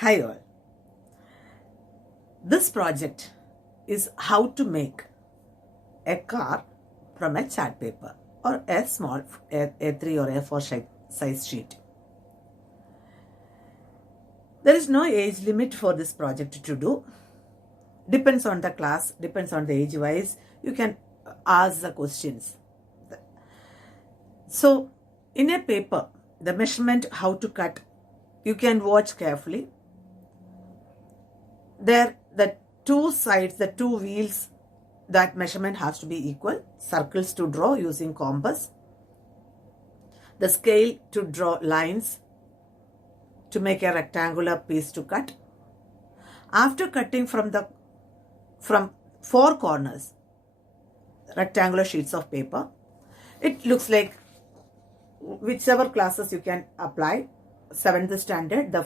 Hi all. This project is how to make a car from a chart paper or a small A3 or A4 size sheet. There is no age limit for this project to do. Depends on the class, depends on the age wise. You can ask the questions. So in a paper, the measurement how to cut, you can watch carefully. There, the two sides, the two wheels, that measurement has to be equal. Circles to draw using compass. The scale to draw lines to make a rectangular piece to cut. After cutting from four corners, rectangular sheets of paper, it looks like whichever classes you can apply. 7th standard, the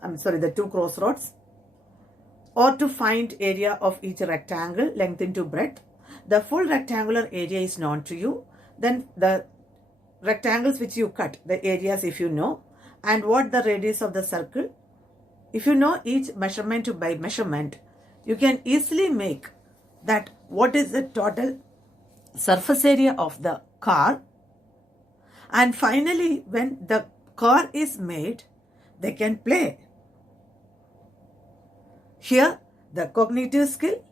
the two crossroads, or to find area of each rectangle, length into breadth. The full rectangular area is known to you. Then the rectangles which you cut, the areas if you know, and what the radius of the circle. If you know each measurement by measurement, you can easily make that what is the total surface area of the car. And finally, when the car is made, they can play. Here, the cognitive skill,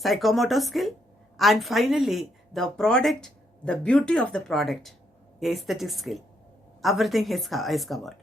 psychomotor skill, and finally, the product, the beauty of the product, aesthetic skill. Everything is covered.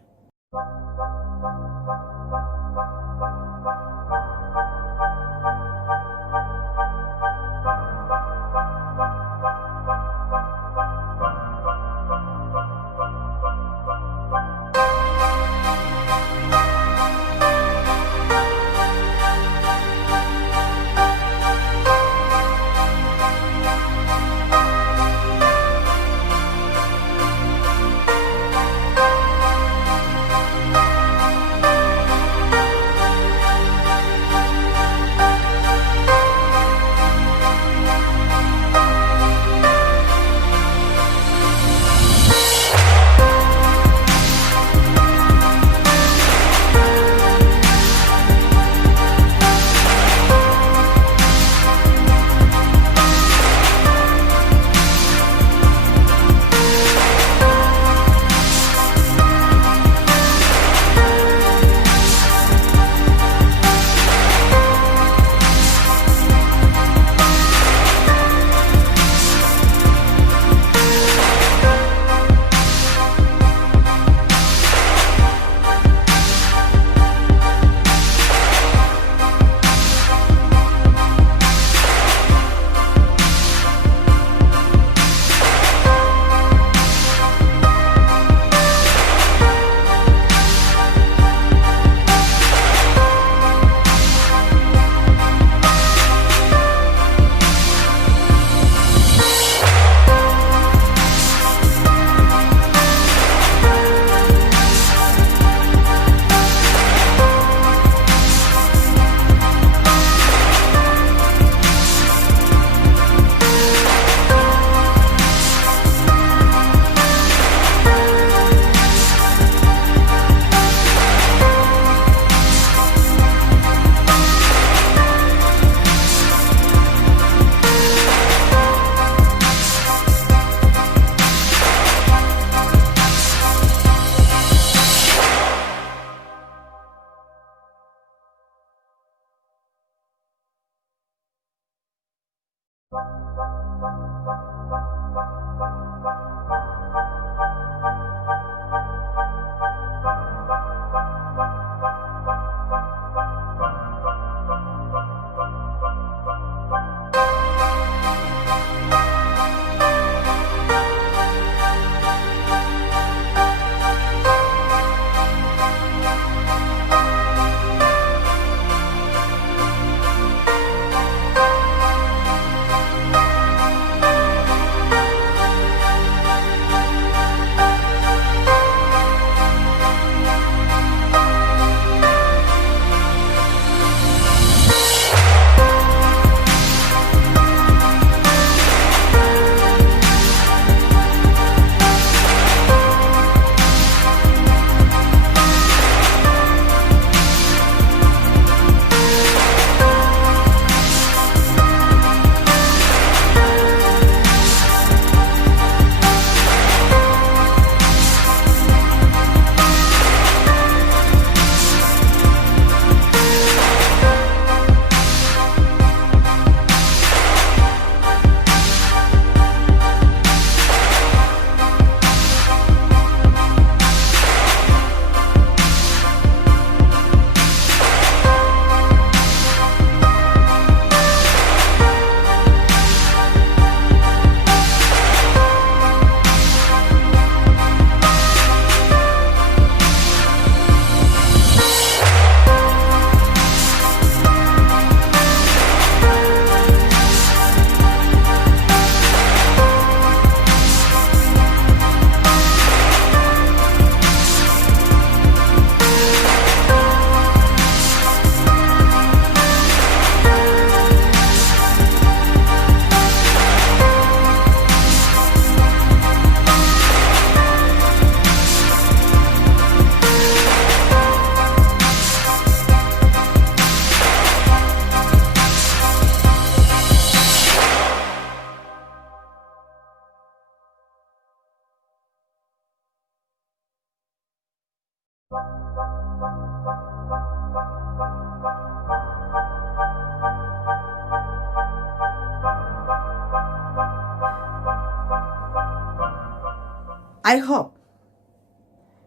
I hope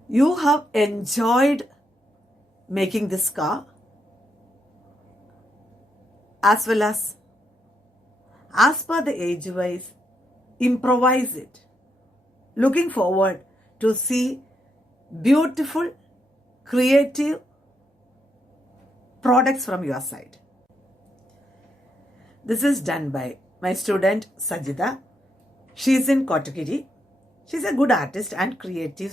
you have enjoyed making this car, as well as per the age wise, improvise it. Looking forward to see beautiful, creative products from your side. This is done by my student Sajida. She is in Kotagiri. She's a good artist and creative